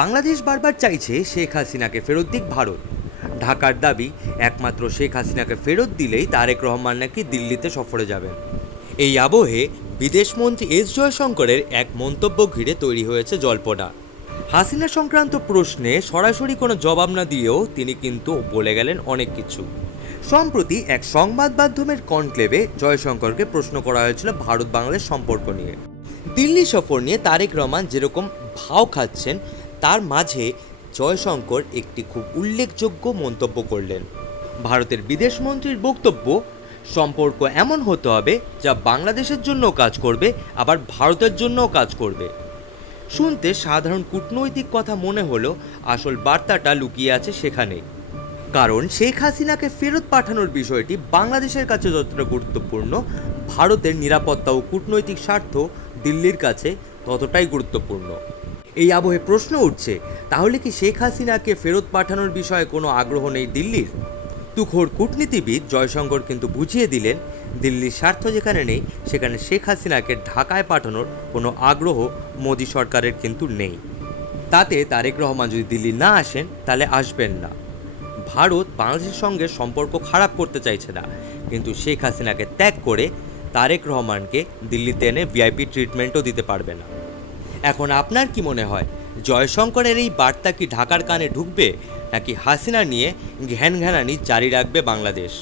বাংলাদেশ বারবার চাইছে শেখ হাসিনাকে ফেরত দিক ভারত। ঢাকার দাবি একমাত্র শেখ হাসিনাকে ফেরত দিলেই তারেক রহমান নাকি দিল্লিতে সফরে যাবেন। এই আবহে বিদেশমন্ত্রী এস জয়শঙ্করের এক মন্তব্য ঘিরে তৈরি হয়েছে জল্পনা। হাসিনা সংক্রান্ত প্রশ্নে সরাসরি কোনো জবাব না দিয়েও তিনি কিন্তু বলে গেলেন অনেক কিছু। সম্প্রতি এক সংবাদ মাধ্যমের কনক্লেভে জয়শঙ্করকে প্রশ্ন করা হয়েছিল ভারত বাংলাদেশ সম্পর্ক নিয়ে। দিল্লি সফর নিয়ে তারেক রহমান যেরকম ভাও খাচ্ছেন, তার মাঝে জয়শঙ্কর একটি খুব উল্লেখযোগ্য মন্তব্য করলেন। ভারতের বিদেশমন্ত্রীর বক্তব্য, সম্পর্ক এমন হতে হবে যা বাংলাদেশের জন্যও কাজ করবে, আবার ভারতের জন্যও কাজ করবে। শুনতে সাধারণ কূটনৈতিক কথা মনে হলেও আসল বার্তাটা লুকিয়ে আছে সেখানে। কারণ শেখ হাসিনাকে ফেরত পাঠানোর বিষয়টি বাংলাদেশের কাছে যতটা গুরুত্বপূর্ণ, ভারতের নিরাপত্তা ও কূটনৈতিক স্বার্থ দিল্লির কাছে ততটাই গুরুত্বপূর্ণ। এই আবহে প্রশ্ন উঠছে, তাহলে কি শেখ হাসিনাকে ফেরত পাঠানোর বিষয়ে কোনো আগ্রহ নেই দিল্লির? তুখোড় কূটনীতিবিদ জয়শঙ্কর কিন্তু বুঝিয়ে দিলেন, দিল্লির স্বার্থ যেখানে নেই, সেখানে শেখ হাসিনাকে ঢাকায় পাঠানোর কোনো আগ্রহ মোদী সরকারের কিন্তু নেই। তাতে তারেক রহমান যদি দিল্লি না আসেন, তাহলে আসবেন না। ভারত বাংলাদেশের সঙ্গে সম্পর্ক খারাপ করতে চাইছে না, কিন্তু শেখ হাসিনাকে ত্যাগ করে তারেক রহমানকে দিল্লিতে এনে ভিআইপি ট্রিটমেন্টও দিতে পারবে না। এখন আপনার কি মনে হয়, জয়শঙ্করের এই বার্তা কি ঢাকার কানে ঢুকবে, নাকি হাসিনা নিয়ে ঘ্যানঘ্যানানি জারি রাখবে বাংলাদেশ?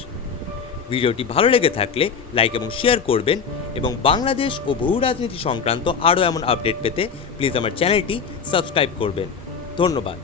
ভিডিওটি ভালো লেগে থাকলে লাইক এবং শেয়ার করবেন, এবং বাংলাদেশ ও ভূ রাজনীতি সংক্রান্ত আরও এমন আপডেট পেতে প্লিজ আমার চ্যানেলটি সাবস্ক্রাইব করবেন। ধন্যবাদ।